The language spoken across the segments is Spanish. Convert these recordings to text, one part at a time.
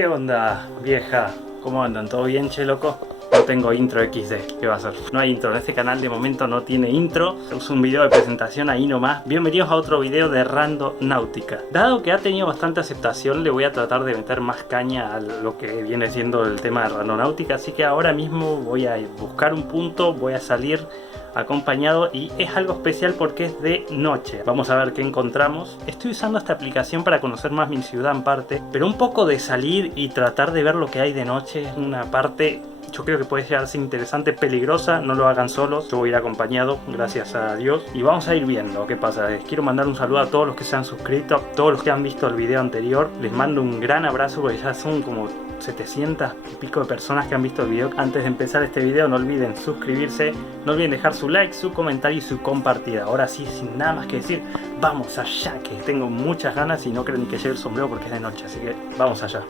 ¿Qué onda, vieja? ¿Cómo andan? ¿Todo bien, che, loco? No tengo intro XD, ¿qué va a ser? No hay intro, en este canal de momento no tiene intro. Uso un video de presentación ahí nomás. Bienvenidos a otro video de Randonáutica. Dado que ha tenido bastante aceptación, le voy a tratar de meter más caña a lo que viene siendo el tema de Randonáutica. Así que ahora mismo voy a buscar un punto, voy a salir acompañado y es algo especial porque es de noche. Vamos a ver qué encontramos. Estoy usando esta aplicación para conocer más mi ciudad en parte, pero un poco de salir y tratar de ver lo que hay de noche es una parte, yo creo que puede llegar a ser interesante, peligrosa. No lo hagan solos, yo voy a ir acompañado, gracias a Dios, y vamos a ir viendo qué pasa. Les quiero mandar un saludo a todos los que se han suscrito, a todos los que han visto el video anterior. Les mando un gran abrazo porque ya son como 700 y pico de personas que han visto el video. Antes de empezar este video, no olviden suscribirse, no olviden dejar su like, su comentario y su compartida. Ahora sí, sin nada más que decir, vamos allá, que tengo muchas ganas y no creo ni que lleve el sombrero porque es de noche, así que vamos allá.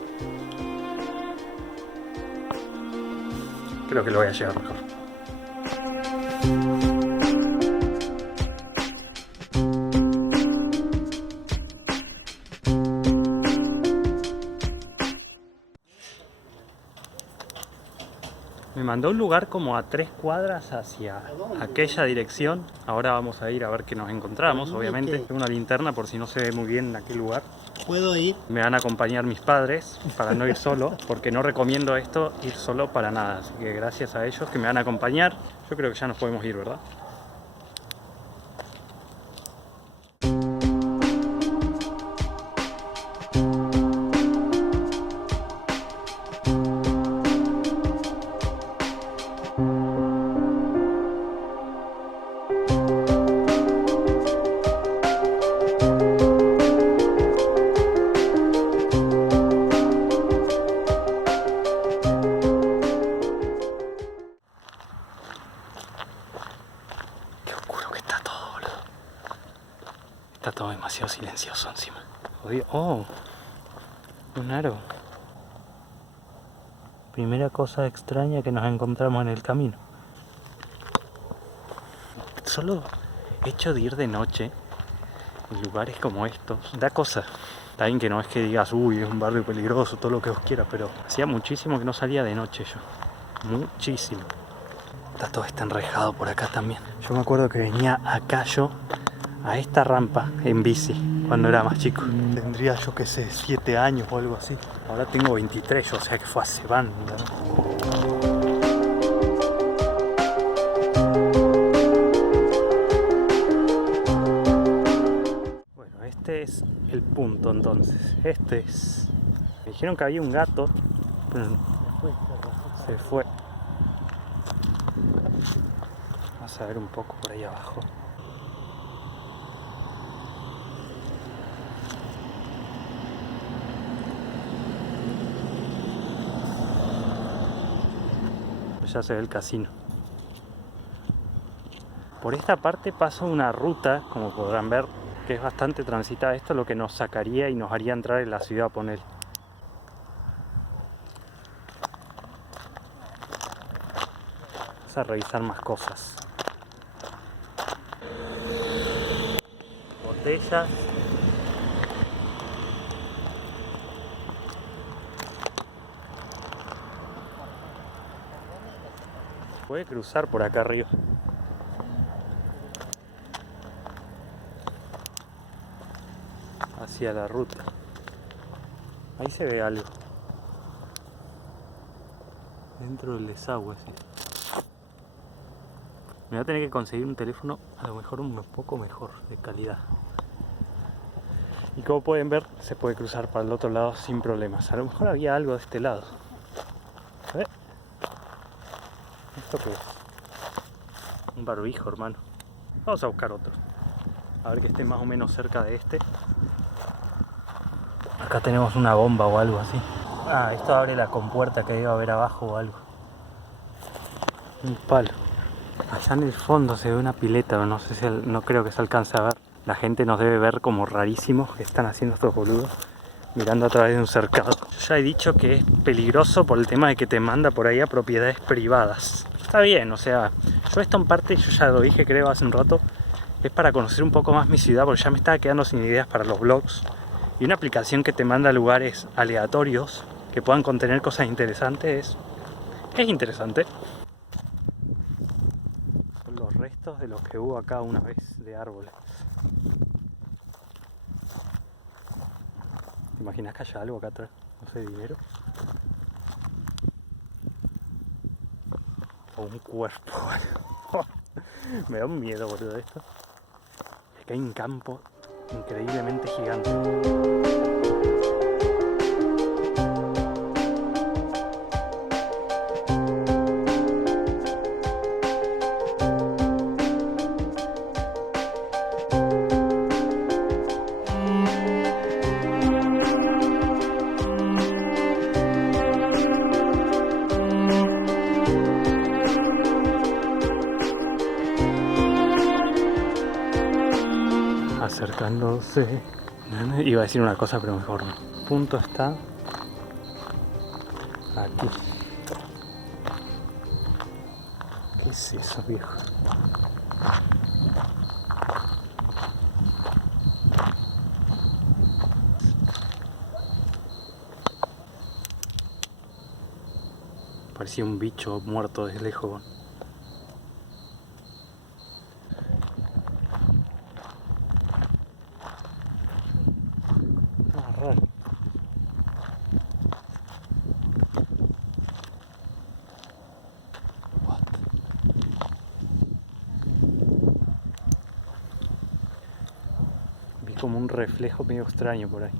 Creo que lo voy a llevar mejor. Me mandó un lugar como a 3 cuadras hacia aquella dirección. Ahora vamos a ir a ver qué nos encontramos, obviamente. Tengo una linterna por si no se ve muy bien en aquel lugar. ¿Puedo ir? Me van a acompañar mis padres para no ir solo, porque no recomiendo esto ir solo para nada. Así que gracias a ellos que me van a acompañar. Yo creo que ya nos podemos ir, ¿verdad? Está todo demasiado silencioso encima. Jodido. Oh, un aro. Primera cosa extraña que nos encontramos en el camino. Solo hecho de ir de noche en lugares como estos da cosa. Está bien que no es que digas, uy, es un barrio peligroso, todo lo que os quiera, pero hacía muchísimo que no salía de noche yo. Muchísimo. Está todo enrejado por acá también. Yo me acuerdo que venía acá yo a esta rampa en bici cuando era más chico. Tendría, yo que sé, 7 años o algo así. Ahora tengo 23, o sea que fue hace banda. Bueno, este es el punto entonces. Este es. Me dijeron que había un gato, pero se fue. Vamos a ver un poco por ahí abajo. Ya se ve el casino. Por esta parte pasa una ruta, como podrán ver, que es bastante transitada. Esto es lo que nos sacaría y nos haría entrar en la ciudad, poner. Vamos a revisar más cosas. Botellas. Puede cruzar por acá arriba. Hacia la ruta. Ahí se ve algo. Dentro del desagüe, sí. Me voy a tener que conseguir un teléfono a lo mejor un poco mejor, de calidad. Y como pueden ver, se puede cruzar para el otro lado sin problemas. A lo mejor había algo de este lado. ¿Esto qué es? Un barbijo, hermano. Vamos a buscar otro. A ver que esté más o menos cerca de este. Acá tenemos una bomba o algo así. Ah, esto abre la compuerta que debe haber abajo o algo. Un palo. Allá en el fondo se ve una pileta, pero no sé si no creo que se alcance a ver. La gente nos debe ver como rarísimos que están haciendo estos boludos mirando a través de un cercado. Yo ya he dicho que es peligroso por el tema de que te manda por ahí a propiedades privadas. Está bien, o sea, yo esto en parte, yo ya lo dije creo hace un rato, es para conocer un poco más mi ciudad, porque ya me estaba quedando sin ideas para los vlogs. Y una aplicación que te manda a lugares aleatorios que puedan contener cosas interesantes es interesante. Son los restos de los que hubo acá una vez de árboles. ¿Te imaginas que haya algo acá atrás? No sé, dinero. O un cuerpo. Me da un miedo, boludo, esto. Es que hay un campo increíblemente gigante. Acercándose. Iba a decir una cosa, pero mejor no. El punto está aquí. ¿Qué es eso, viejo? Parecía un bicho muerto desde lejos. Ah, raro. What? Vi como un reflejo medio extraño por ahí.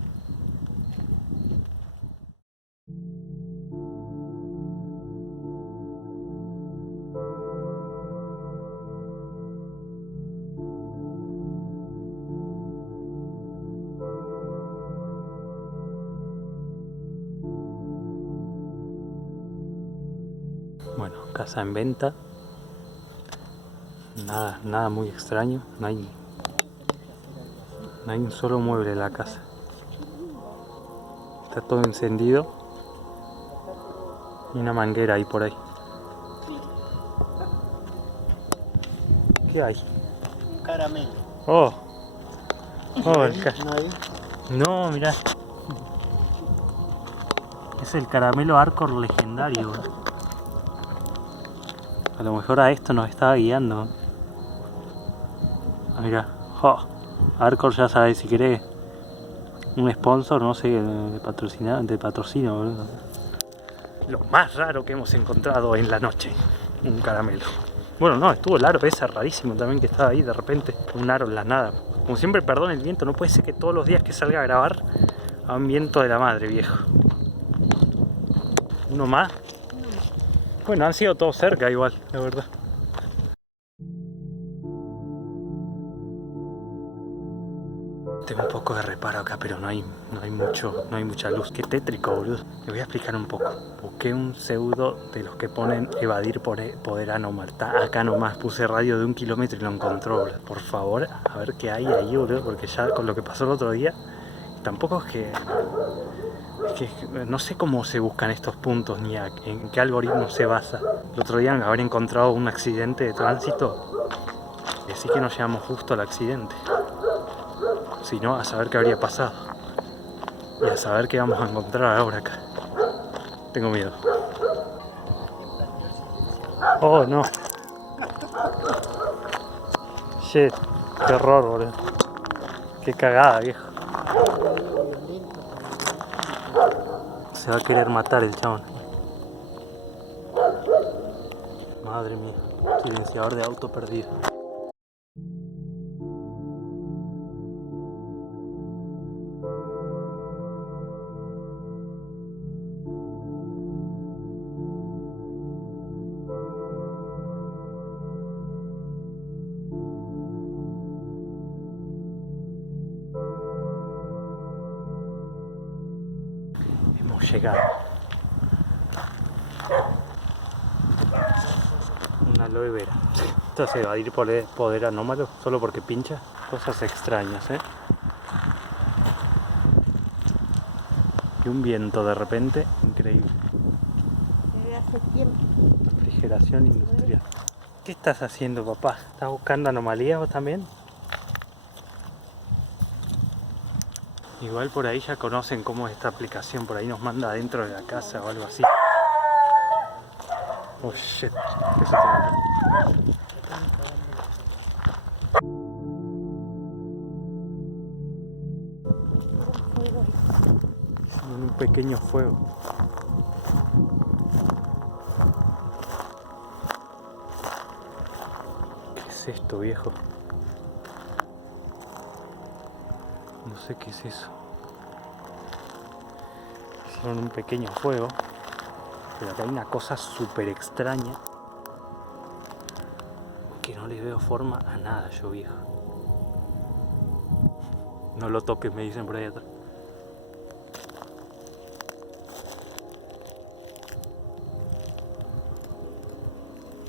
Bueno, casa en venta. Nada muy extraño. No hay un solo mueble en la casa. Está todo encendido. Y una manguera ahí por ahí. ¿Qué hay? Un caramelo. Oh, ¿No el hay? No, mirá. Es el caramelo Arcor legendario. A lo mejor a esto nos estaba guiando. Ah, mirá. Oh, Arcor, ya sabes, si querés un sponsor, no sé, de patrocinio, boludo. Lo más raro que hemos encontrado en la noche. Un caramelo. Bueno, no, estuvo el aro ese rarísimo también que estaba ahí de repente. Un aro en la nada. Como siempre, perdón el viento. No puede ser que todos los días que salga a grabar a un viento de la madre, viejo. ¿Uno más? Bueno, han sido todos cerca igual, la verdad. Tengo un poco de reparo acá, pero no hay mucha luz. Qué tétrico, boludo. Les voy a explicar un poco. Busqué un pseudo de los que ponen evadir poder anomal. Está acá nomás. Puse radio de 1 kilómetro y lo encontró, boludo. Por favor, a ver qué hay ahí, boludo. Porque ya con lo que pasó el otro día, tampoco es que no sé cómo se buscan estos puntos ni en qué algoritmo se basa. El otro día haber encontrado un accidente de tránsito. Y así que nos llegamos justo al accidente. Si no, a saber qué habría pasado. Y a saber qué vamos a encontrar ahora acá. Tengo miedo. Oh, no. Shit. Qué horror, boludo. Qué cagada, viejo. Se va a querer matar el chabón. Madre mía. Silenciador de auto perdido. Llegado. Una aloe vera. Esto se va a ir poder anómalo solo porque pincha. Cosas extrañas, Y un viento de repente increíble. Desde hace tiempo. Refrigeración industrial. ¿Qué estás haciendo, papá? ¿Estás buscando anomalías vos también? Igual por ahí ya conocen cómo es esta aplicación, por ahí nos manda adentro de la casa o algo así. Oh shit, eso te... Un pequeño fuego. ¿Qué es esto, viejo? No sé qué es eso. Hicieron un pequeño fuego, pero acá hay una cosa súper extraña que no le veo forma a nada, yo, viejo. No lo toques, me dicen por ahí atrás.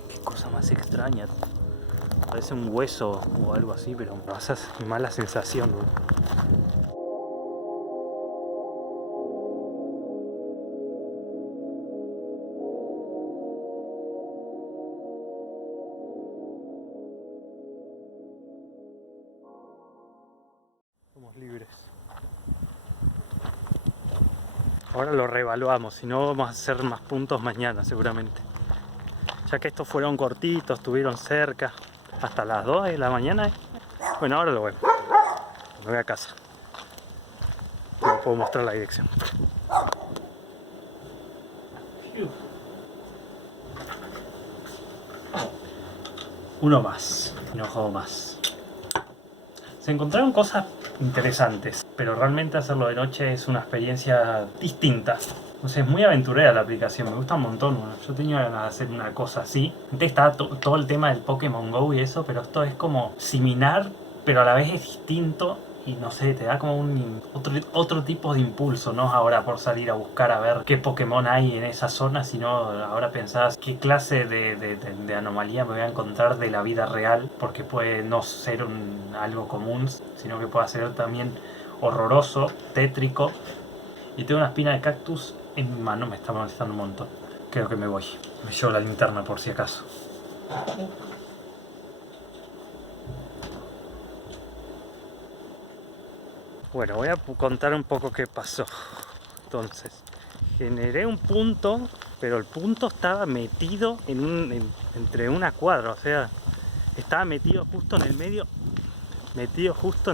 Qué cosa más extraña. Parece un hueso o algo así, pero me pasa mala sensación, ¿no? Somos libres. Ahora lo reevaluamos, si no vamos a hacer más puntos mañana seguramente. Ya que estos fueron cortitos, estuvieron cerca, hasta las 2 de la mañana. Bueno, ahora lo vemos. Me voy a casa. No puedo mostrar la dirección. Uno más, no juego más. Se encontraron cosas interesantes, pero realmente hacerlo de noche es una experiencia distinta. No sé, es muy aventurera la aplicación, me gusta un montón. Bueno, yo tenía ganas de hacer una cosa así. Antes estaba todo el tema del Pokémon Go y eso, pero esto es como similar, pero a la vez es distinto. Y no sé, te da como otro tipo de impulso, ¿no? Ahora por salir a buscar a ver qué Pokémon hay en esa zona, sino ahora pensás qué clase de anomalía me voy a encontrar de la vida real, porque puede no ser algo común, sino que puede ser también horroroso, tétrico. Y tengo una espina de cactus en mi mano, me está molestando un montón. Creo que me voy. Me llevo la linterna por si acaso. Bueno, voy a contar un poco qué pasó. Entonces, generé un punto, pero el punto estaba metido entre una cuadra, o sea, estaba metido justo en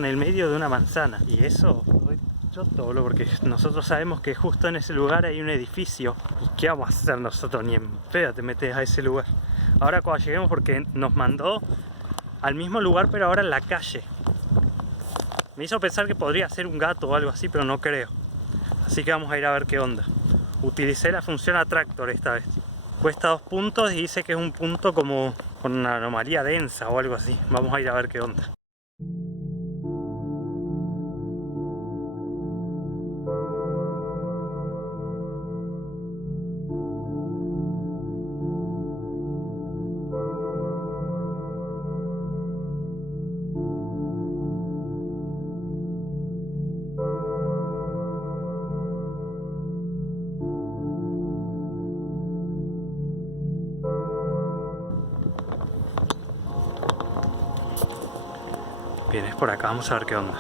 el medio de una manzana. Y eso fue choto, boludo, porque nosotros sabemos que justo en ese lugar hay un edificio. ¿Y qué vamos a hacer nosotros? Ni en pedo te metes a ese lugar. Ahora cuando lleguemos, porque nos mandó al mismo lugar, pero ahora en la calle. Me hizo pensar que podría ser un gato o algo así, pero no creo. Así que vamos a ir a ver qué onda. Utilicé la función Attractor esta vez. Cuesta 2 puntos y dice que es un punto como con una anomalía densa o algo así. Vamos a ir a ver qué onda. Bien, es por acá, vamos a ver qué onda.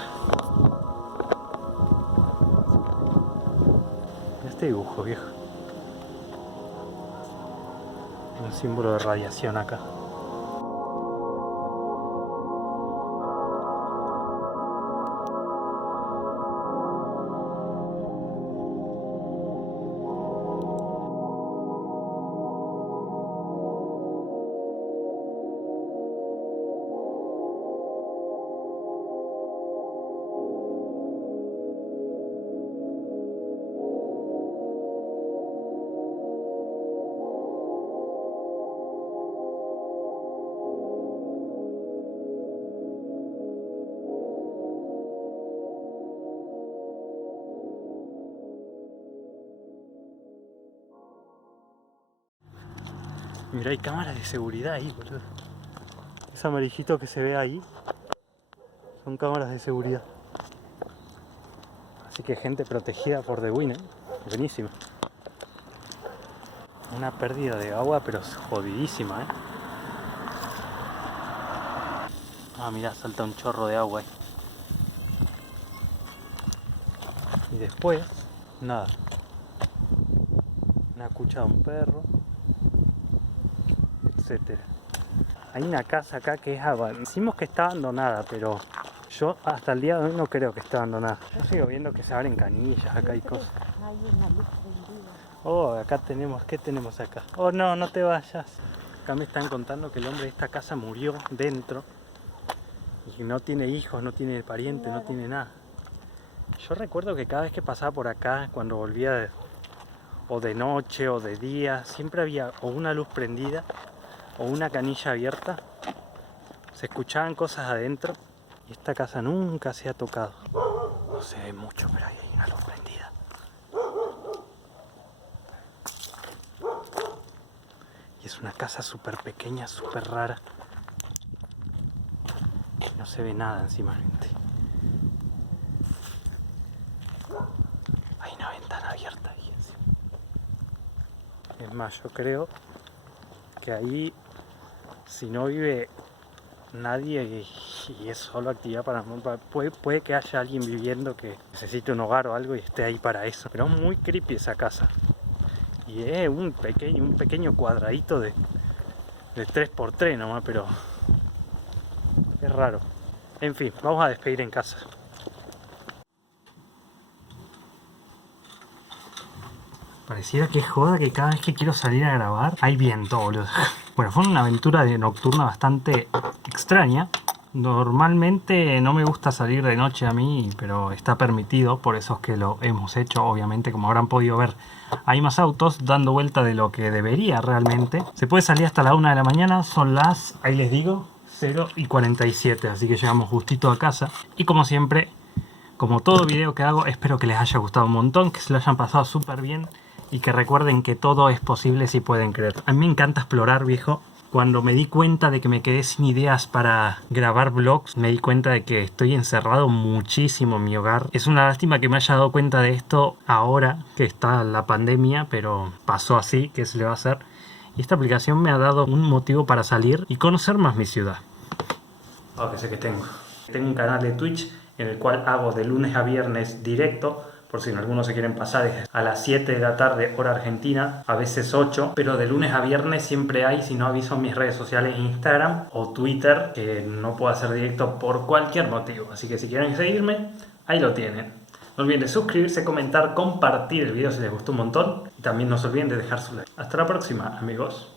Este dibujo, viejo. Un símbolo de radiación acá. Mira, hay cámaras de seguridad ahí, boludo. Ese amarillito que se ve ahí son cámaras de seguridad. Así que gente protegida por The Win, ¿eh? Buenísimo. Una pérdida de agua, pero jodidísima, ¿eh? Ah, mirá, salta un chorro de agua ahí. Y después, nada. Una cucha de un perro, etcétera. Hay una casa acá que es decimos que está abandonada, pero yo hasta el día de hoy no creo que esté abandonada. Yo sigo viendo que se abren canillas, acá hay cosas. Hay una luz prendida. Oh, acá tenemos, ¿qué tenemos acá? Oh, no, no te vayas. Acá me están contando que el hombre de esta casa murió dentro y no tiene hijos, no tiene parientes, no tiene nada. Yo recuerdo que cada vez que pasaba por acá, cuando volvía o de noche o de día, siempre había o una luz prendida o una canilla abierta. Se escuchaban cosas adentro y esta casa nunca se ha tocado. No se ve mucho, pero ahí hay una luz prendida. Y es una casa súper pequeña, súper rara. No se ve nada encima, gente. Hay una ventana abierta ahí encima. Es más, yo creo que ahí, si no vive nadie y es solo actividad paranormal, puede que haya alguien viviendo que necesite un hogar o algo y esté ahí para eso. Pero es muy creepy esa casa. Y es un pequeño cuadradito de 3x3 nomás, pero es raro. En fin, vamos a despedir en casa. Pareciera que es joda que cada vez que quiero salir a grabar hay viento, boludo. Bueno, fue una aventura nocturna bastante extraña. Normalmente no me gusta salir de noche a mí, pero está permitido, por eso es que lo hemos hecho. Obviamente, como habrán podido ver, hay más autos dando vuelta de lo que debería realmente. Se puede salir hasta la 1 de la mañana, son las, ahí les digo, 0:47, así que llegamos justito a casa. Y como siempre, como todo video que hago, espero que les haya gustado un montón, que se lo hayan pasado súper bien y que recuerden que todo es posible si pueden creer. A mí me encanta explorar, viejo. Cuando me di cuenta de que me quedé sin ideas para grabar vlogs, me di cuenta de que estoy encerrado muchísimo en mi hogar. Es una lástima que me haya dado cuenta de esto ahora que está la pandemia, pero pasó así, ¿qué se le va a hacer? Y esta aplicación me ha dado un motivo para salir y conocer más mi ciudad. Oh, que sé que tengo. Tengo un canal de Twitch en el cual hago de lunes a viernes directo. Por si algunos se quieren pasar, es a las 7 de la tarde, hora argentina, a veces 8, pero de lunes a viernes siempre hay, si no aviso en mis redes sociales, Instagram o Twitter, que no puedo hacer directo por cualquier motivo. Así que si quieren seguirme, ahí lo tienen. No olviden de suscribirse, comentar, compartir el video si les gustó un montón y también no se olviden de dejar su like. Hasta la próxima, amigos.